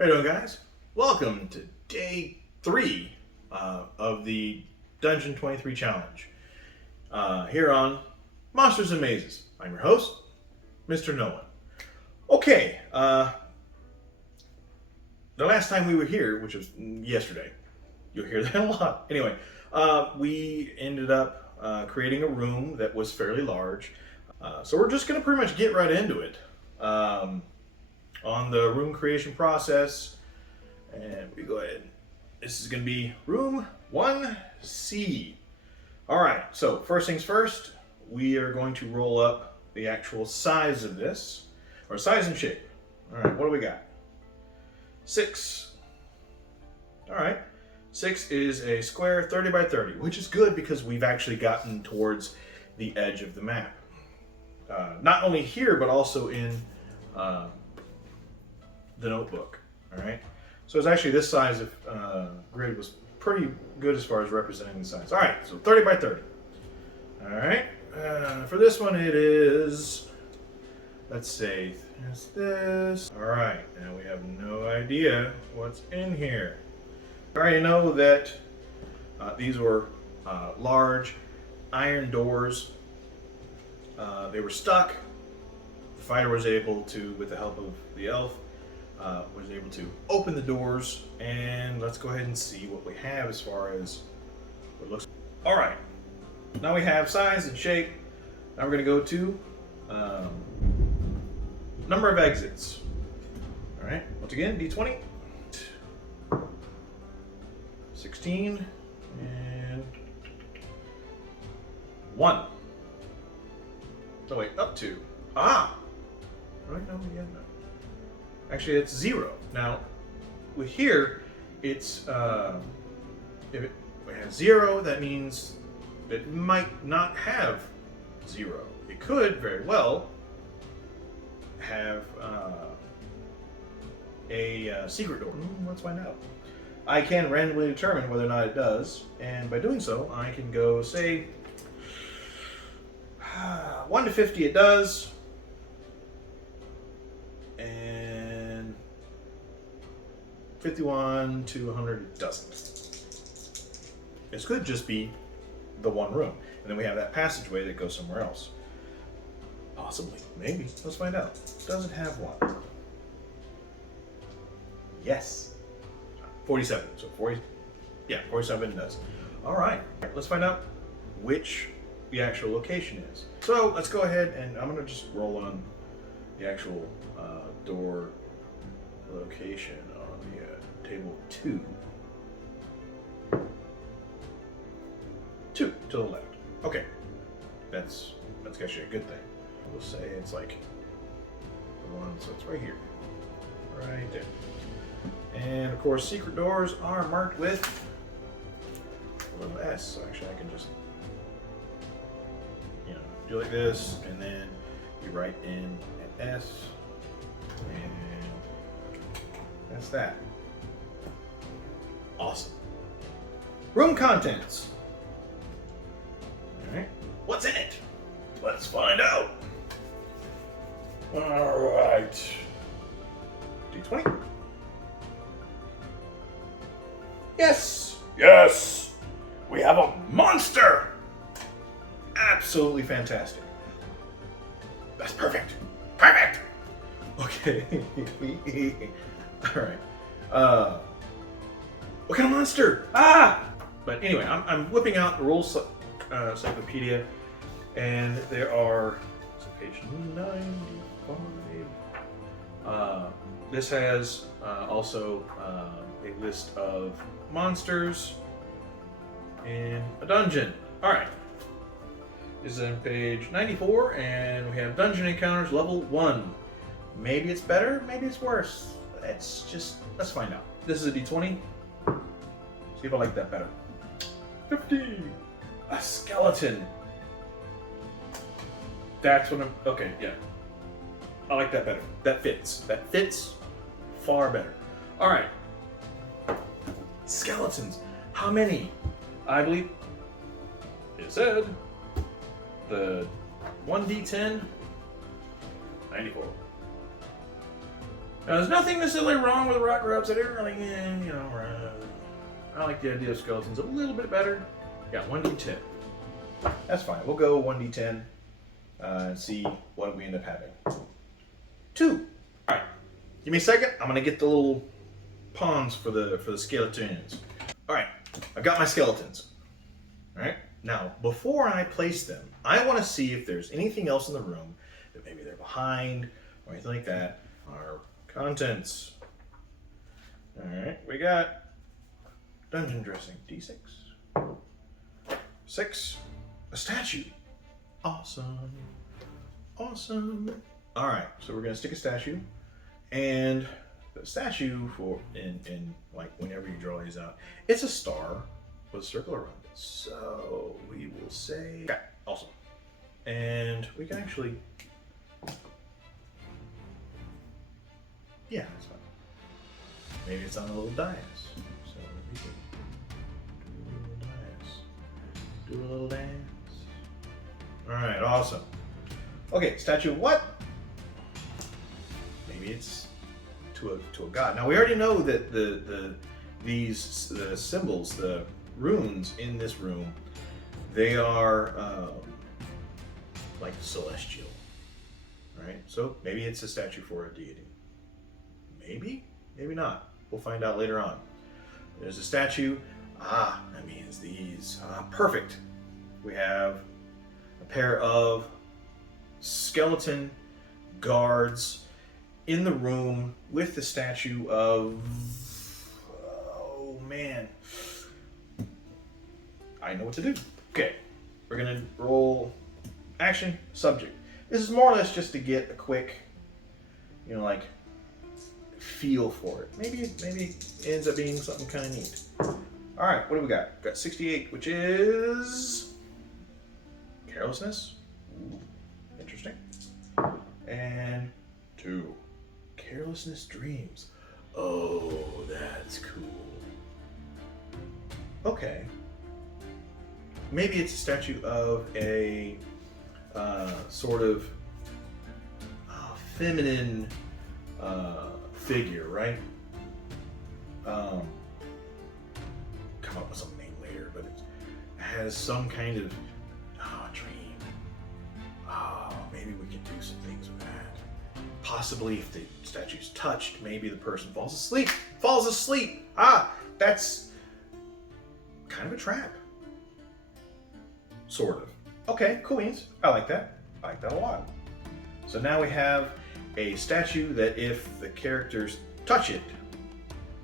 How you doing, guys? Welcome to day 3 of the Dungeon23 challenge here on Monsters and Mazes. I'm your host, Mr. Nolan. Okay, the last time we were here, which was yesterday, you'll hear that a lot. Anyway, we ended up creating a room that was fairly large. So we're just going to pretty much get right into it. On the room creation process, and we go ahead. This is going to be room 1C. All right, so first things first, we are going to roll up the actual size of this, or size and shape. All right, what do we got? 6. All right, 6 is a square 30 by 30, which is good because we've actually gotten towards the edge of the map. Not only here, but also in the notebook. All right, so it's actually this size of grid was pretty good as far as representing the size. All right, so 30 by 30. All right, for this one it is, let's say, there's this. All right, now we have no idea what's in here. I already know that these were large iron doors. They were stuck. The fighter was able to, with the help of the elf, was able to open the doors, and let's go ahead and see what we have as far as what it looks like. All right, now we have size and shape. Now we're going to go to number of exits. All right, once again, D20, 16, and 1. So wait, up to, right? No, yeah, no. Actually, it's 0. Now, with here, it's if it has 0, that means it might not have 0. It could very well have a secret door. Let's find out. I can randomly determine whether or not it does, and by doing so, I can go say 1 to 50. It does. 51 to 100 doesn't. This could just be the one room. And then we have that passageway that goes somewhere else. Possibly. Maybe. Let's find out. Does it have one? Yes. 47. So 40. Yeah, 47 does. Alright. Let's find out which the actual location is. So let's go ahead and I'm going to just roll on the actual door location on the table 2. 2 to the left. Okay, that's actually a good thing. We'll say it's like the one, so it's right here, right there. And of course, secret doors are marked with a little S. So actually, I can just do like this, and then you write in an S, and that's that. Awesome. Room contents. All right. What's in it? Let's find out. All right. D20. Yes. Yes. We have a monster. Absolutely fantastic. That's perfect. Perfect. Okay. All right. What kind of monster? Ah! But anyway, I'm whipping out the rules encyclopedia, and there are, so page 95. This has also a list of monsters in a dungeon. All right. This is on page 94, and we have dungeon encounters level 1. Maybe it's better, maybe it's worse. Let's find out. This is a D20. See if I like that better. 50. A skeleton. That's what okay, yeah. I like that better. That fits. That fits far better. All right. Skeletons. How many? I believe it said the 1d10, 94. Now, there's nothing necessarily wrong with rock grubs. I didn't really, I like the idea of skeletons a little bit better. Yeah, 1d10. That's fine. We'll go 1d10 and see what we end up having. 2. All right. Give me a second. I'm gonna get the little pawns for the skeletons. All right. I've got my skeletons. All right. Now, before I place them, I want to see if there's anything else in the room that maybe they're behind or anything like that. Our contents. All right. We got dungeon dressing. D6. 6. A statue. Awesome. Awesome. All right. So we're gonna stick a statue, and the statue in like whenever you draw these out, it's a star with a circle around it. So we will say, okay, awesome. And we can actually, yeah, that's fine. Maybe it's on a little dais. So we can do a little dais. Do a little dance. All right, awesome. Okay, statue of what? Maybe it's to a god. Now we already know that the symbols, the runes in this room, they are like celestial, right? So maybe it's a statue for a deity. Maybe, maybe not. We'll find out later on. There's a statue. Ah, that means these. Perfect. We have a pair of skeleton guards in the room with the statue of, oh man, I know what to do. Okay, we're gonna roll action subject. This is more or less just to get a quick, like feel for it. Maybe it ends up being something kind of neat. All right, what do we got? We've got 68, which is carelessness. Ooh, interesting. And 2. Carelessness dreams. Oh, that's cool. Okay. Maybe it's a statue of a sort of feminine figure, right? Come up with some name later, but it has some kind of dream. Maybe we can do some things with that. Possibly if the statue's touched, maybe the person falls asleep. That's kind of a trap. Sort of. Okay, cool beans. I like that. I like that a lot. So now we have a statue that if the characters touch it,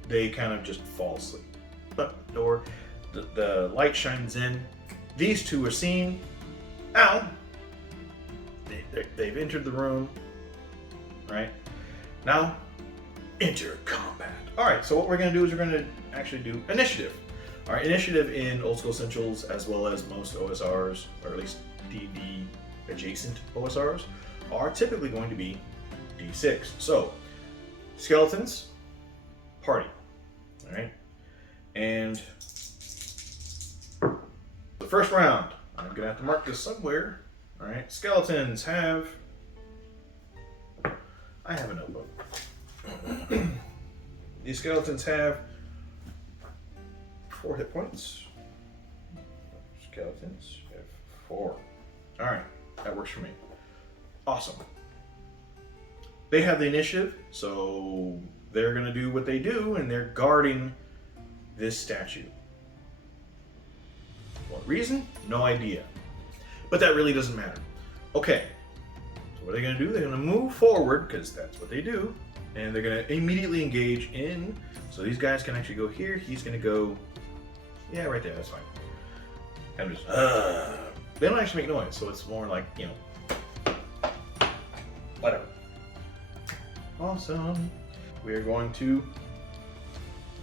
they kind of just fall asleep. But the door, the light shines in. These two are seen. Ow! They've entered the room. Right? Now, enter combat. Alright, so what we're going to do is we're going to actually do initiative. Alright, initiative in Old School Essentials, as well as most OSRs, or at least D&D adjacent OSRs, are typically going to be D6. So, skeletons, party. Alright? And the first round, I'm going to have to mark this somewhere. Alright, skeletons have... I have a notebook. These skeletons have 4 hit points. Skeletons have 4. Alright, that works for me. Awesome. They have the initiative, so they're going to do what they do, and they're guarding this statue. What reason? No idea. But that really doesn't matter. Okay. What are they going to do? They're going to move forward, because that's what they do, and they're going to immediately engage in. So these guys can actually go here. He's going to go, yeah, right there. That's fine. Kind of just, they don't actually make noise, so it's more like, whatever. Awesome. We are going to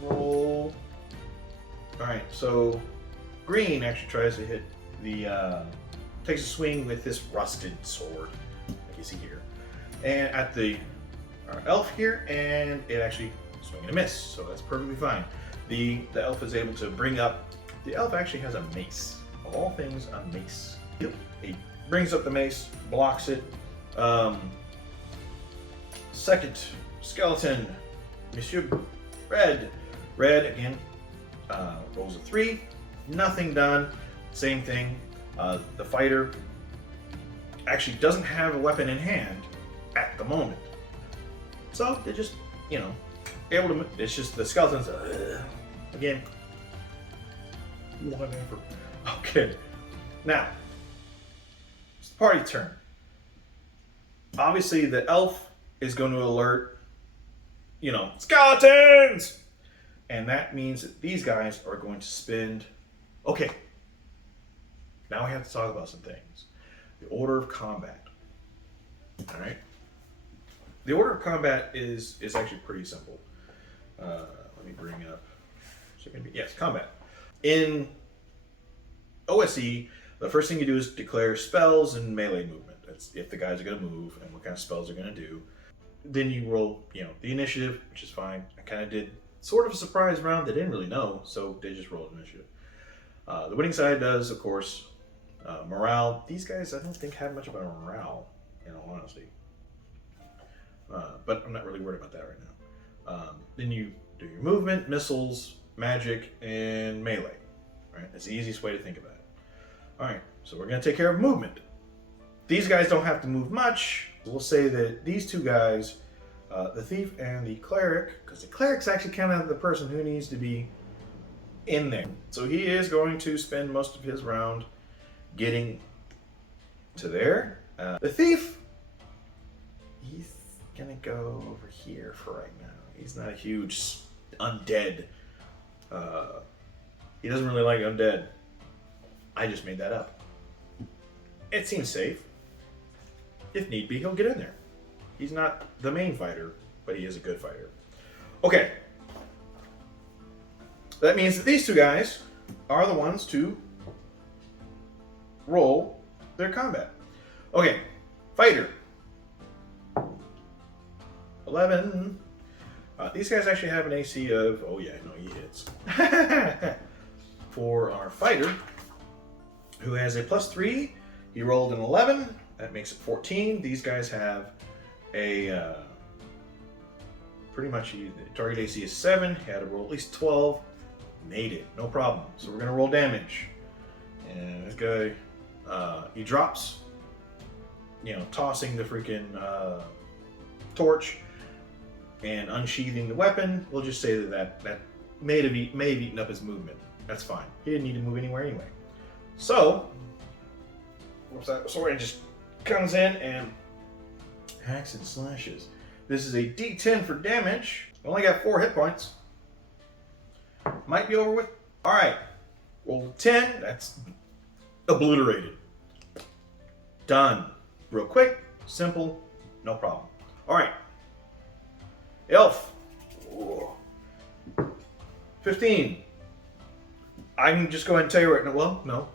roll. All right, so green actually tries to hit the, takes a swing with this rusted sword. You see here, and at our elf here, and it actually swing and a miss, so that's perfectly fine. The elf is able to bring up. The elf actually has a mace. Of all things, a mace. He brings up the mace, blocks it. Second skeleton, Monsieur Red. Red again rolls a 3. Nothing done. Same thing. The fighter actually doesn't have a weapon in hand at the moment, so they're just, you know, able to. It's just the skeletons again. Whatever. Okay. Now it's the party turn. Obviously, the elf is going to alert, you know, skeletons! And that means that these guys are going to spend... Okay. Now we have to talk about some things. The order of combat. Alright? The order of combat is actually pretty simple. Let me bring up... So it can be, yes, combat. In OSE, the first thing you do is declare spells and melee movement. That's if the guys are going to move and what kind of spells they're going to do. Then you roll, you know, the initiative, which is fine. I kind of did sort of a surprise round. They didn't really know, so they just rolled initiative. The winning side does, of course, morale. These guys, I don't think, have much of a morale, in all honesty. But I'm not really worried about that right now. Then you do your movement, missiles, magic, and melee. Right? That's the easiest way to think about it. All right, so we're going to take care of movement. These guys don't have to move much. We'll say that these two guys, the thief and the cleric, because the cleric's actually kind of the person who needs to be in there. So he is going to spend most of his round getting to there. The thief, he's going to go over here for right now. He's not a huge undead. He doesn't really like undead. I just made that up. It seems safe. If need be, he'll get in there. He's not the main fighter, but he is a good fighter. Okay. That means that these two guys are the ones to roll their combat. Okay. Fighter. 11. These guys actually have an AC of... Oh yeah, no, he hits. For our fighter, who has a +3, he rolled an 11. That makes it 14. These guys have a pretty much the target AC is 7. He had to roll at least 12. Made it, no problem. So we're gonna roll damage. And this guy, he drops, you know, tossing the freaking torch and unsheathing the weapon. We'll just say that may have eaten up his movement. That's fine. He didn't need to move anywhere anyway. So, what's that? Sword just comes in and hacks and slashes. This is a D10 for damage. Only got 4 hit points. Might be over with. All right, roll a 10. That's obliterated. Done. Real quick, simple, no problem. All right, elf. 15. I can just go ahead and tell you right now. Well, no.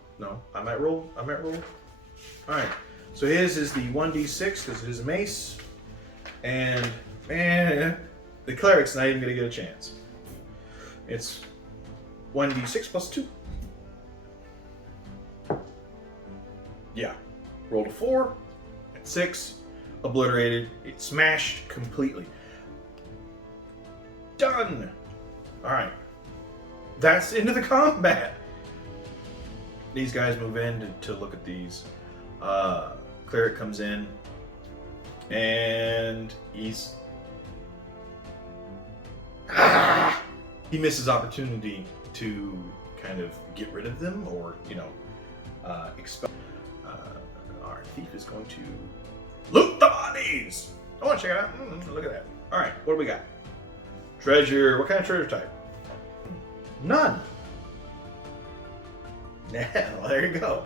I might roll. All right. So his is the 1d6 because it is a mace, and man, the cleric's not even gonna get a chance. It's 1d6 plus 2. Yeah. Rolled a 4 and 6. Obliterated. It smashed completely. Done. All right. That's into the combat. These guys move in to look at these. Cleric comes in and he's he misses opportunity to kind of get rid of them, or you know, expel. Our thief is going to loot the bodies. I want to check it out. Look at that. All right, what do we got? Treasure. What kind of treasure type? None. Yeah, well, there you go.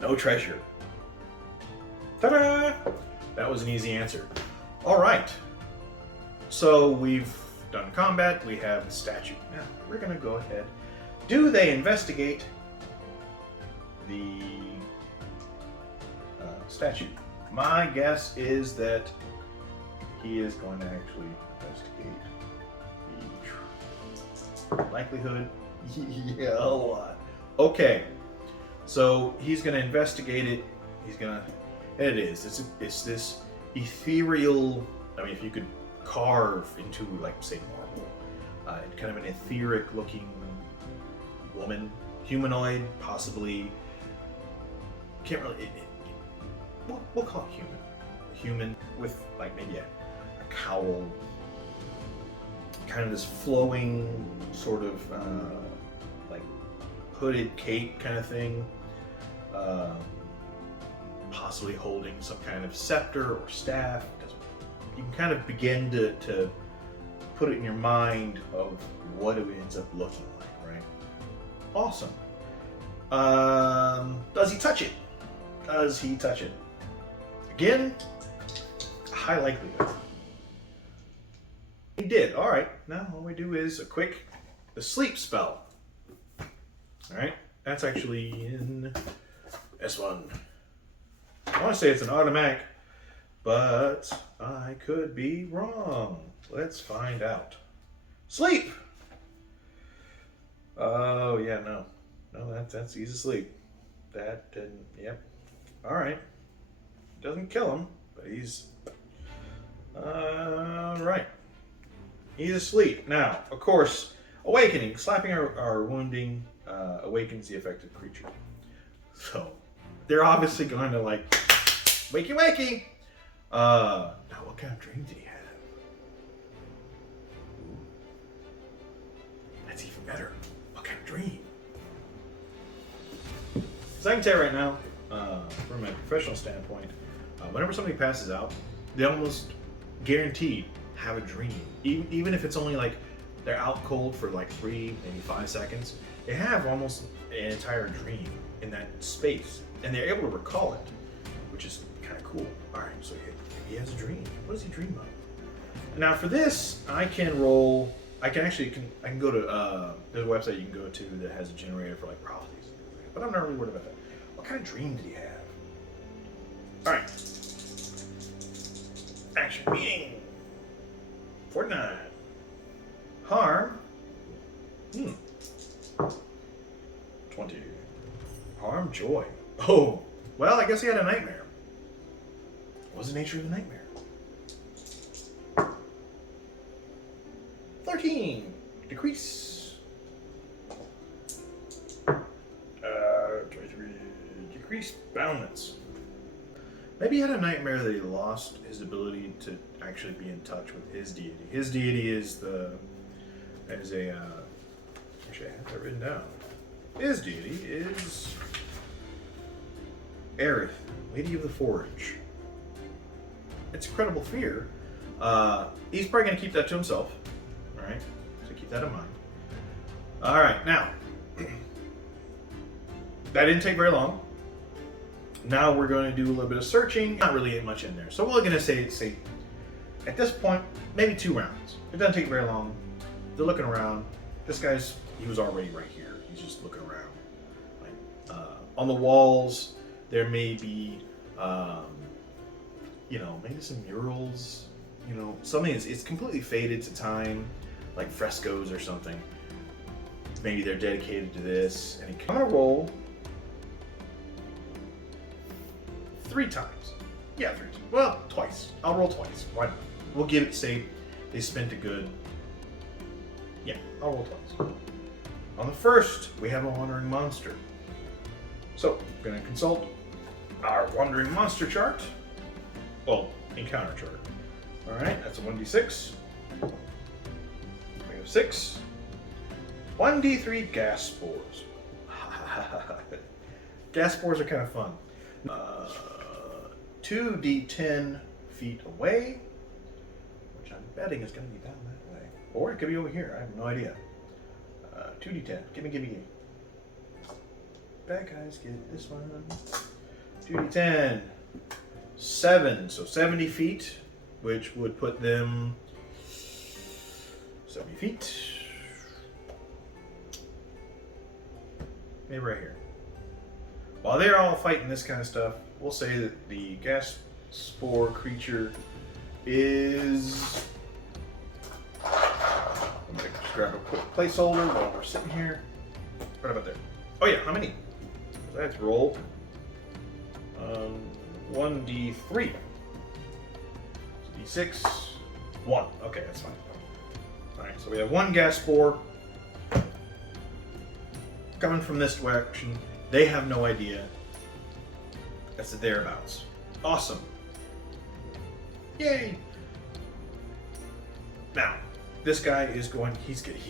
No treasure. Ta-da! That was an easy answer. All right. So we've done combat. We have the statue. Now we're going to go ahead. Do they investigate the statue? My guess is that he is going to actually investigate the likelihood. Yeah, a lot. Okay, so he's going to investigate it. He's going to. It's this ethereal. I mean, if you could carve into, like, say, marble. Kind of an etheric-looking woman, humanoid, possibly. Can't really. We'll call it human. A human with, like, maybe a cowl, kind of this flowing sort of like hooded cape kind of thing. Possibly holding some kind of scepter or staff. You can kind of begin to put it in your mind of what it ends up looking like, right? Awesome. Does he touch it? Does he touch it? Again, high likelihood. He did. All right. Now all we do is the sleep spell. All right. That's actually in this one. I want to say it's an automatic, but I could be wrong. Let's find out. Sleep. Oh yeah, no, he's asleep. That didn't. Yep. All right. Doesn't kill him, but he's. Right. He's asleep. Now, of course, awakening. Slapping or wounding awakens the affected creature. So, they're obviously going to, like, wakey wakey. Now, what kind of dream did he have? Ooh. That's even better. What kind of dream? Because I can tell you right now, from a professional standpoint, whenever somebody passes out, they almost guaranteed have a dream. Even if it's only like they're out cold for like 3, maybe 5 seconds, they have almost an entire dream in that space, and they're able to recall it, which is kind of cool. All right, so he has a dream. What does he dream of? Now for this, I can roll. I can go to there's a website you can go to that has a generator for like prophecies, but I'm not really worried about that. What kind of dream did he have? All right. Action meeting. 49. Harm. 20. Harm, joy. Oh, well, I guess he had a nightmare. What was the nature of the nightmare? 13. Decrease. 23. Decrease balance. Maybe he had a nightmare that he lost his ability to actually be in touch with his deity. His deity is actually I have that written down. His deity is Aerith, Lady of the Forge. It's incredible fear. He's probably going to keep that to himself. All right, so keep that in mind. All right, now that didn't take very long. Now we're going to do a little bit of searching. Not really much in there. So we're going to say at this point, maybe 2 rounds. It doesn't take very long. They're looking around. He was already right here. He's just looking around. Like, on the walls, there may be, maybe some murals. Something it's completely faded to time, like frescoes or something. Maybe they're dedicated to this. And I'm going to roll 3 times. Yeah, 3 times. Well, twice. I'll roll twice. Why not? We'll give it, say, they spent a good... Yeah, I'll roll twice. On the first, we have a wandering monster. So, I'm going to consult our wandering monster chart. Well, encounter chart. Alright, that's a 1d6. We have 6. 1d3 gas spores. Gas spores are kind of fun. 2d10 feet away, which I'm betting is going to be down that way. Or it could be over here. I have no idea. 2d10. Gimme. Bad guys get this one. 2d10. 7. So 70 feet, which would put them 70 feet. Maybe right here. While they're all fighting this kind of stuff, we'll say that the gas spore creature is... I'm going to just grab a quick placeholder while we're sitting here. Right about there. Oh yeah, how many? Let's roll. 1d3. D6. 1. Okay, that's fine. Alright, so we have 1 gas spore coming from this direction. They have no idea. That's the thereabouts. Awesome. Yay! Now, this guy is going. He's going to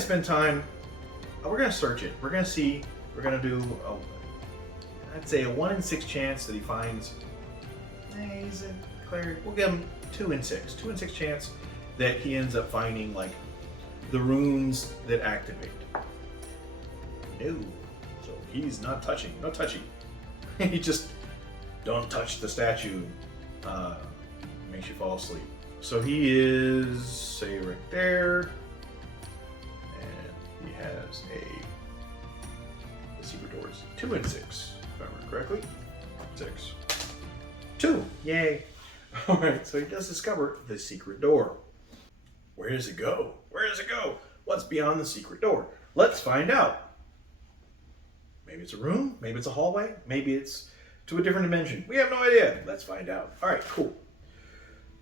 spend time. We're going to search it. We're going to see. We're going to do. I'd say a 1 in 6 chance that he finds. He's a cleric. We'll give him 2 in 6. 2 in 6 chance that he ends up finding like the runes that activate. No. So he's not touching. No touching. He just don't touch the statue. Makes you fall asleep. So he is, say, right there, and he has the secret door is 2 in 6, if I remember correctly. 6. 2. Yay. All right. So he does discover the secret door. Where does it go? Where does it go? What's beyond the secret door? Let's find out. Maybe it's a room. Maybe it's a hallway. Maybe it's to a different dimension. We have no idea. Let's find out. All right. Cool.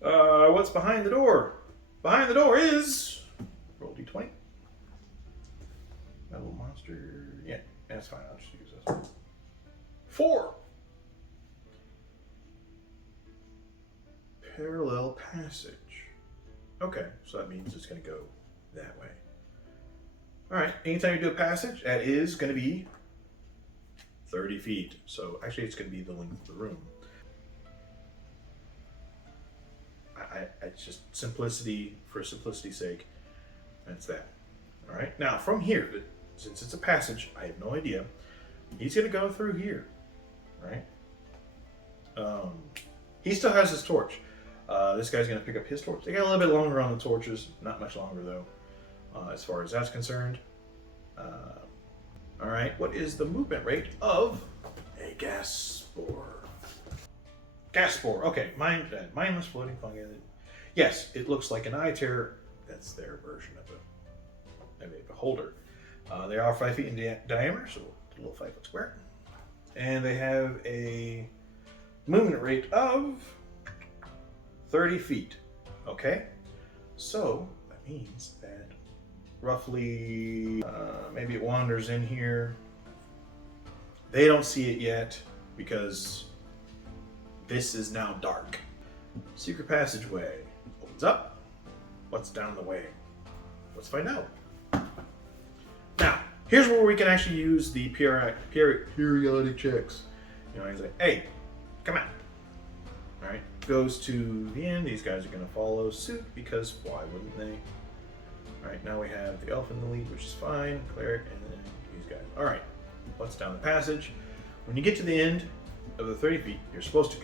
What's behind the door? Behind the door is... Roll d20. Metal monster... Yeah, that's fine. I'll just use this one. 4. Parallel passage. Okay, so that means it's going to go that way. Alright, anytime you do a passage, that is going to be 30 feet. So actually it's going to be the length of the room. It's just simplicity for simplicity's sake. That's that. All right. Now from here, since it's a passage, I have no idea. He's going to go through here, right? He still has his torch. This guy's going to pick up his torch. They got a little bit longer on the torches. Not much longer though, as far as that's concerned. All right. What is the movement rate of a gas spore? Gas spore. Okay, mindless floating fungi. Yes, it looks like an eye terror. That's their version of a beholder. They are 5 feet in diameter, so a little 5 foot square, and they have a movement rate of 30 feet. Okay, so that means that roughly maybe it wanders in here. They don't see it yet because this is now dark. Secret passageway opens up. What's down the way? Let's find out. Now, here's where we can actually use the periodic checks. You know, he's like, hey, come out. All right, goes to the end. These guys are going to follow suit because why wouldn't they? All right, now we have the elf in the lead, which is fine. Cleric, and then these guys. All right, what's down the passage? When you get to the end of the 30 feet, you're supposed to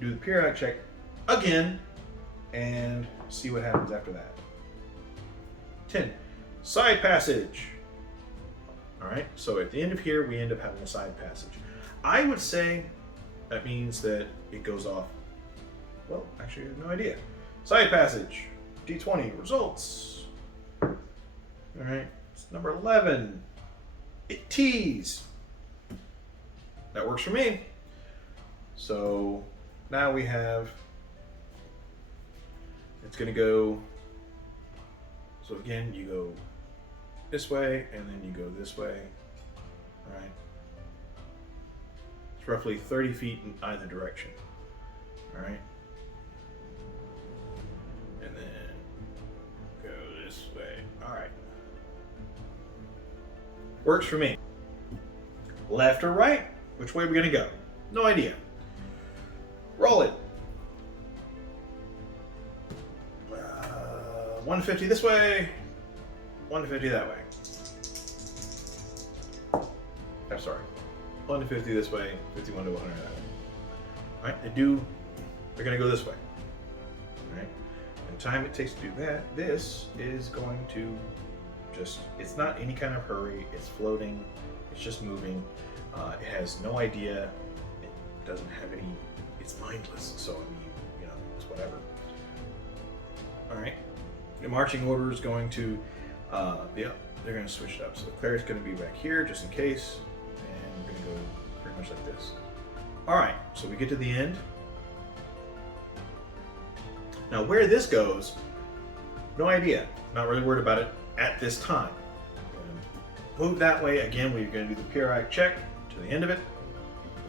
do the periodic check again and see what happens after that. 10. Side passage. All right, so at the end of here, we end up having a side passage. I would say that means that it goes off. Well, actually, I have no idea. Side passage. D20 results. All right, it's number 11. It tees. That works for me. So now we have, it's going to go, so again, you go this way and then you go this way. All right. It's roughly 30 feet in either direction. All right. And then go this way. All right. Works for me. Left or right? Which way are we going to go? No idea. Roll it. 150 this way, 150 that way. I'm sorry. 150 this way, 51 to 100 that way. All right, they're going to go this way. All right, and the time it takes to do that, this is going to just, it's not any kind of hurry, it's floating, it's just moving. It has no idea, it doesn't have any, it's mindless, so I mean, you know, it's whatever. All right, the marching order is going to, they're going to switch it up. So the cleric's going to be back here just in case, and we're going to go pretty much like this. All right, so we get to the end. Now where this goes, no idea. Not really worried about it at this time. Move that way. Again, we're going to do the periodic check to the end of it.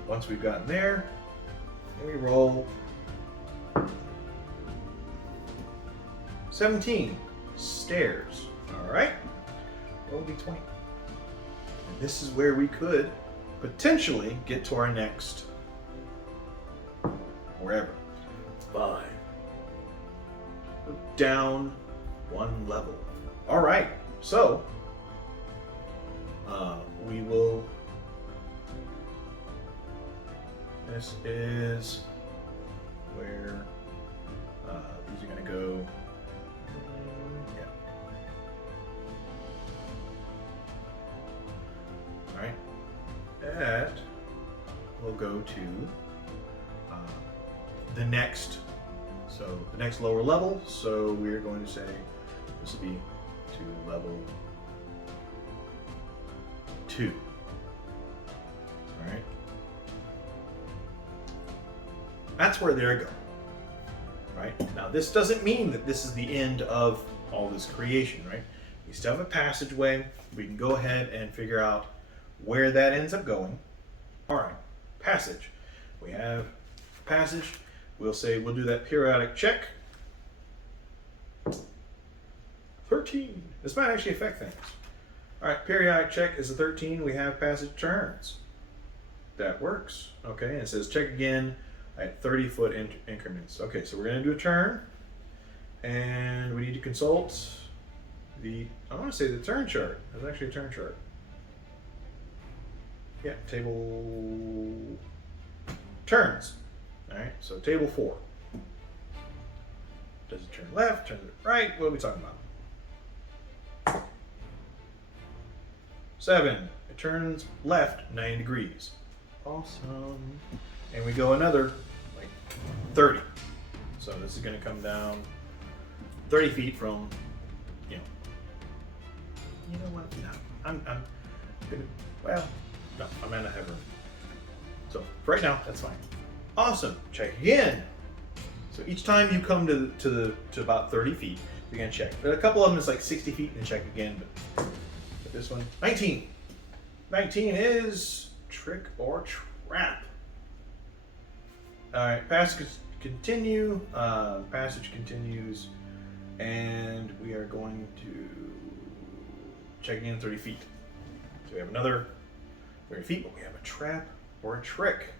Once we've gotten there, then we roll 17. Stairs. Alright. Roll d20. And this is where we could potentially get to our next wherever. 5. Down 1 level. Alright, so we will. This is where these are going to go. Yeah. Alright. That will go to the next. So the next lower level. So we're going to say this will be to level 2. All right. That's where they're going. Right now, this doesn't mean that this is the end of all this creation. Right? We still have a passageway. We can go ahead and figure out where that ends up going. All right, passage. We have passage. We'll say we'll do that periodic check. 13. This might actually affect things. All right, periodic check is a 13. We have passage turns. That works. Okay, and it says check again at 30-foot increments. Okay, so we're going to do a turn, and we need to consult the. I want to say the turn chart. There's actually a turn chart. Yeah, table turns. All right, so table 4. Does it turn left, turn right? What are we talking about? 7. It turns left 90 degrees. Awesome. And we go another like 30. So this is going to come down 30 feet from, you know what? No, I'm gonna, well, no, I'm gonna have room. So for right now, that's fine. Awesome. Check again. So each time you come to about 30 feet, you're gonna check. But a couple of them is like 60 feet and check again. But this one, 19. 19 is trick or trap. All right, passage continue. Passage continues, and we are going to check again 30 feet. So we have another 30 feet, but we have a trap or a trick.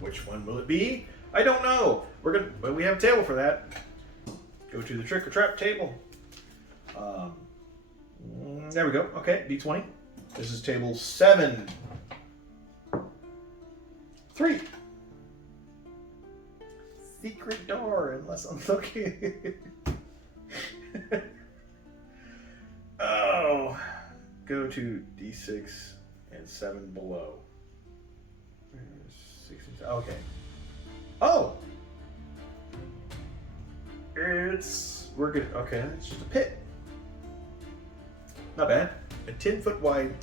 Which one will it be? I don't know. But we have a table for that. Go to the trick or trap table. There we go. Okay, D20. This is table 7. 3. Secret door, unless I'm looking. Oh. Go to D6 and 7 below. 16, okay. Oh! We're good. Okay, it's just a pit. Not bad. A 10-foot wide,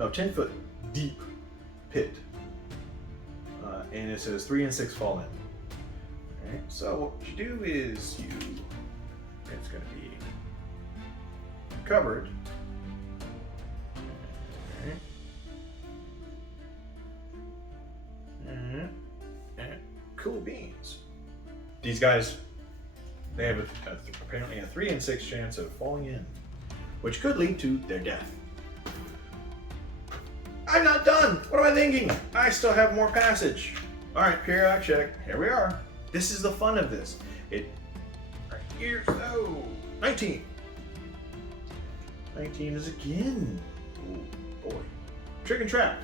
no, 10-foot deep pit. And it says 3 and 6 fall in. Alright, so what you do is it's going to be covered. Alright. And cool beans. These guys, they have apparently a 3 and 6 chance of falling in, which could lead to their death. I'm not done. What am I thinking? I still have more passage. All right, periodic check. Here we are. This is the fun of this. Right here, so 19. 19 is again. Oh boy. Trick and trap.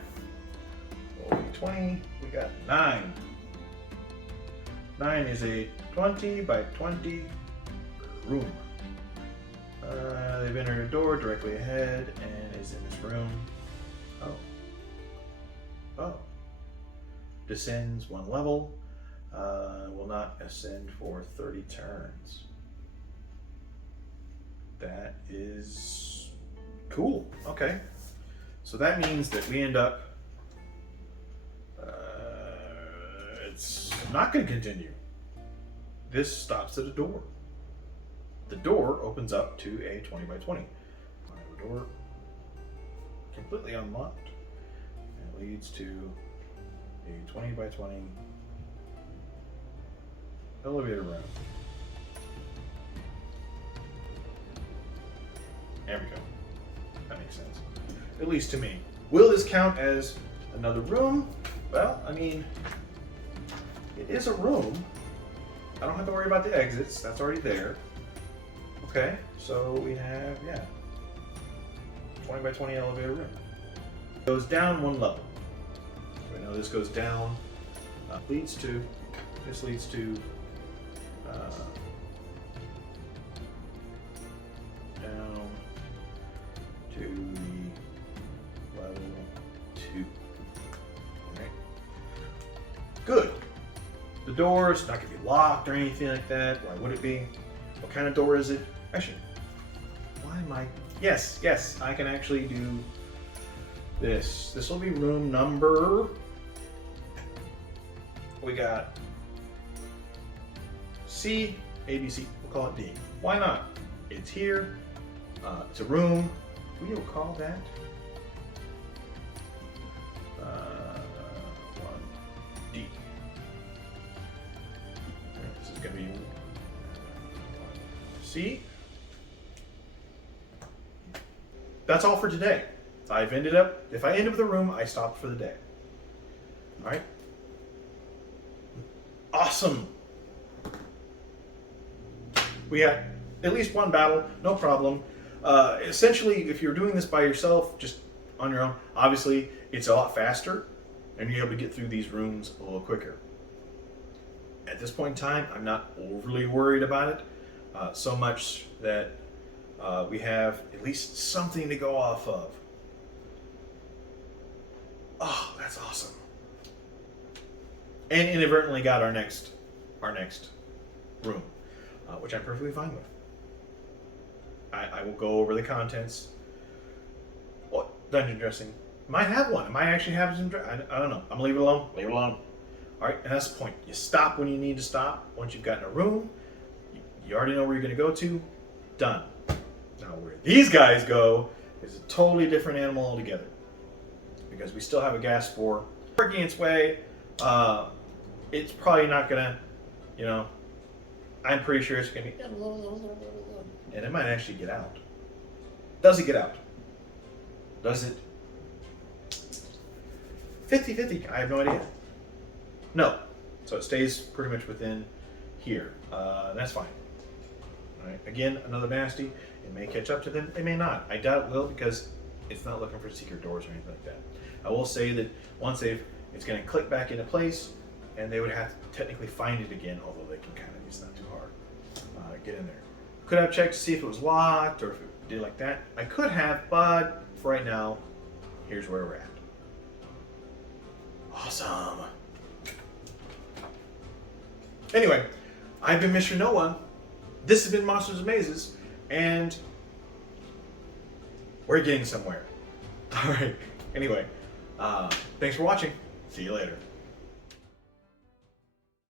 Oh, 20. We got 9. 9 is a 20 by 20 room. They've entered a door directly ahead and is in this room. Oh. Descends 1 level. Will not ascend for 30 turns. That is cool. Okay. So that means that we end up. It's not going to continue. this stops at a door. The door opens up to a 20 by 20. The door completely unlocked. It leads to a 20 by 20 elevator room. There we go. That makes sense. At least to me. Will this count as another room? Well, I mean, it is a room. I don't have to worry about the exits. That's already there. Okay, so we have, 20 by 20 elevator room. Goes down one level. We know this goes down. This leads to down to the level 2. Alright. Good. The door's not going to be locked or anything like that. Why would it be? What kind of door is it? Actually, why am I? Yes, I can actually do this. This will be room number. We got C, A, B, C. We'll call it D. Why not? It's here. It's a room. We will call that 1D. This is going to be C. That's all for today. If I ended with a room, I stopped for the day. All right. Awesome. We had at least one battle, no problem. Essentially, if you're doing this by yourself, just on your own, obviously it's a lot faster and you're able to get through these rooms a little quicker. At this point in time, I'm not overly worried about it, so much that we have at least something to go off of. Oh, that's awesome. And inadvertently got our next room, which I'm perfectly fine with. I will go over the contents. What dungeon dressing? Might have one. It might actually have some. I don't know. I'm gonna leave it alone. Leave it alone. All right, and that's the point. You stop when you need to stop. Once you've gotten a room, you already know where you're gonna go to. Done. Now where these guys go is a totally different animal altogether, because we still have a gas spore working its way. It's probably not gonna, I'm pretty sure it's gonna be, and it might actually get out. Does it get out? Does it? 50-50, I have no idea. No. So it stays pretty much within here. That's fine. All right. Again, another nasty. It may catch up to them. It may not. I doubt it will, because it's not looking for secret doors or anything like that. I will say that once it's going to click back into place, and they would have to technically find it again, although they can kind of, it's not too hard, get in there. Could have checked to see if it was locked or if it did like that. I could have, but for right now, here's where we're at. Awesome. Anyway, I've been Mr. No One. This has been Monsters and Mazes, and we're getting somewhere. All right. Anyway, thanks for watching. See you later.